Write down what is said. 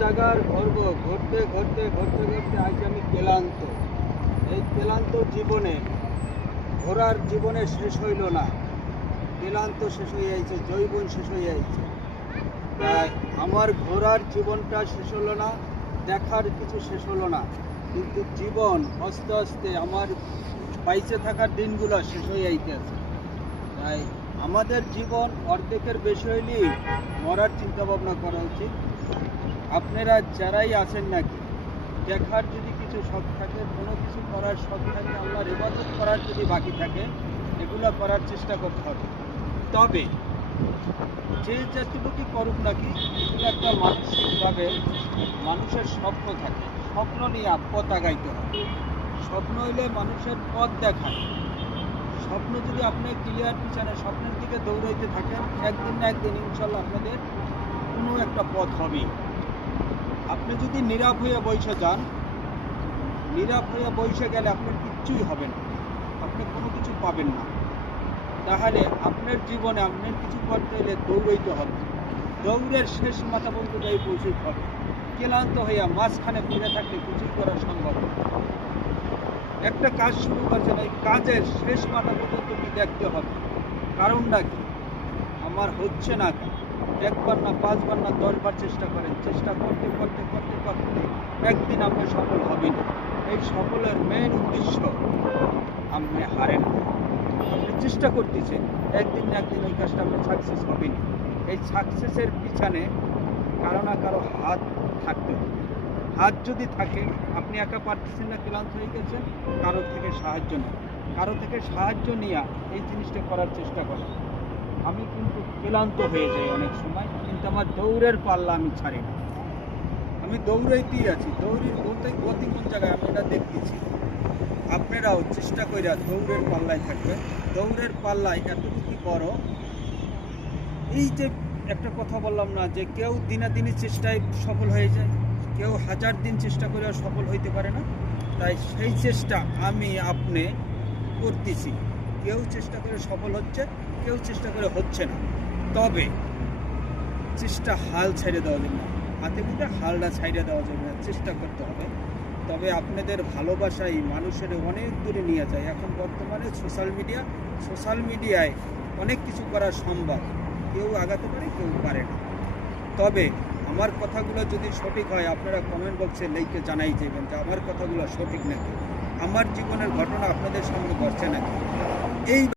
জায়গার ঘুরবো, ঘুরতে ঘুরতে ঘুরতে ঘুরতে আজ আমি ক্লান্ত। এই ক্লান্ত জীবনে ঘোরার জীবনে শেষ হইল না, ক্লান্ত শেষ হয়ে যাইছে, যৌবন শেষ হয়ে যাইছে। তাই আমার ঘোরার জীবনটা শেষ হলো না, দেখার কিছু শেষ হলো না, কিন্তু জীবন আস্তে আস্তে আমার বাইচে থাকার দিনগুলো শেষ হয়ে যাইতেছে। তাই আমাদের জীবন অর্ধেকের বেশি হইলেই মরার চিন্তা ভাবনা করা উচিত। আপনারা যারাই আছেন নাকি, দেখার যদি কিছু শখ থাকে, কোনো কিছু করার শখ থাকে, আল্লাহর ইবাদত করার যদি বাকি থাকে, এগুলো করার চেষ্টা করতে হবে। তবে যে যতটুকু করুক নাকি, এগুলো একটা মানসিকভাবে মানুষের স্বপ্ন থাকে, স্বপ্ন নিয়ে পথ আগাইতে হবে। স্বপ্ন হইলে মানুষের পথ দেখায়। স্বপ্ন যদি আপনি ক্লিয়ার পিছনে স্বপ্নের দিকে দৌড়াইতে থাকেন, একদিন না একদিন ইনশাল্লাহ আপনাদের কোনো একটা পথ হবে। আপনি যদি নীরব হয়ে বসে যান, নীরব হয়ে বসে গেলে আপনার কিচ্ছুই হবে না, আপনি কোনো কিছু পাবেন না। তাহলে আপনার জীবনে আপনার কিছু করতে হলে দৌড়াইতে হবে। দৌড়ের শেষ মাথা পর্যন্ত যাই পৌঁছতে হবে। ক্লান্ত হইয়া মাঝখানে ফিরে থাকলে কিছুই করা সম্ভব না। একটা কাজ শুরু করছেন, ওই কাজের শেষ মাথা পর্যন্ত কি দেখতে হবে, কারণটা কি, আমার হচ্ছে না কেন? একবার না, 5 বার না, 10 বার চেষ্টা করেন। চেষ্টা করতে করতে করতে করতে একদিন আপনি সফল হবেন। এই সফলের মেইন উদ্দেশ্য আপনি হারেন, আপনি চেষ্টা করতেছেন, একদিন না একদিন ওই কাজটা আপনি সাকসেস হবেন। এই সাকসেসের পিছনে কারো না কারো হাত থাকতে হবে। হাত যদি থাকে, আপনি একা পারতেছেন না, ক্লান্ত হয়ে গেছেন, কারো থেকে সাহায্য নেন। কারো থেকে সাহায্য নিয়ে এই জিনিসটা করার চেষ্টা করেন। আমি কিন্তু ক্লান্ত হয়ে যাই অনেক সময়, কিন্তু আমার দৌড়ের পাল্লা আমি ছাড়ি না। আমি দৌড়াইতেই আছি, দৌড়ের গতি কোন জায়গায় আমি এটা দেখতেছি। আপনারাও চেষ্টা কইরা দৌড়ের পাল্লায় থাকবেন। দৌড়ের পাল্লায় এতটুকু বড়, এই যে একটা কথা বললাম না যে কেউ দিনে দিনে চেষ্টায় সফল হয়ে যায়, কেউ 1000 দিন চেষ্টা করেও সফল হইতে পারে না। তাই সেই চেষ্টা আমি আপনি করতেছি। কেউ চেষ্টা করে সফল হচ্ছে, কেউ চেষ্টা করে হচ্ছে না। তবে চেষ্টা হাল ছেড়ে দেওয়া যাবে না, হাতে মুখে হালটা ছেড়ে দেওয়া যাবে না, চেষ্টা করতে হবে। তবে আপনাদের ভালোবাসাই মানুষের অনেক দূরে নিয়ে যায়। এখন বর্তমানে সোশ্যাল মিডিয়ায় অনেক কিছু করা সম্ভব, কেউ আগাতে পারে, কেউ পারে না। তবে আমার কথাগুলো যদি সঠিক হয়, আপনারা কমেন্ট বক্সে লিখে জানাই যাবেন যে আমার কথাগুলো সঠিক নাকি, আমার জীবনের ঘটনা আপনাদের সামনে ঘটছে নাকি। এই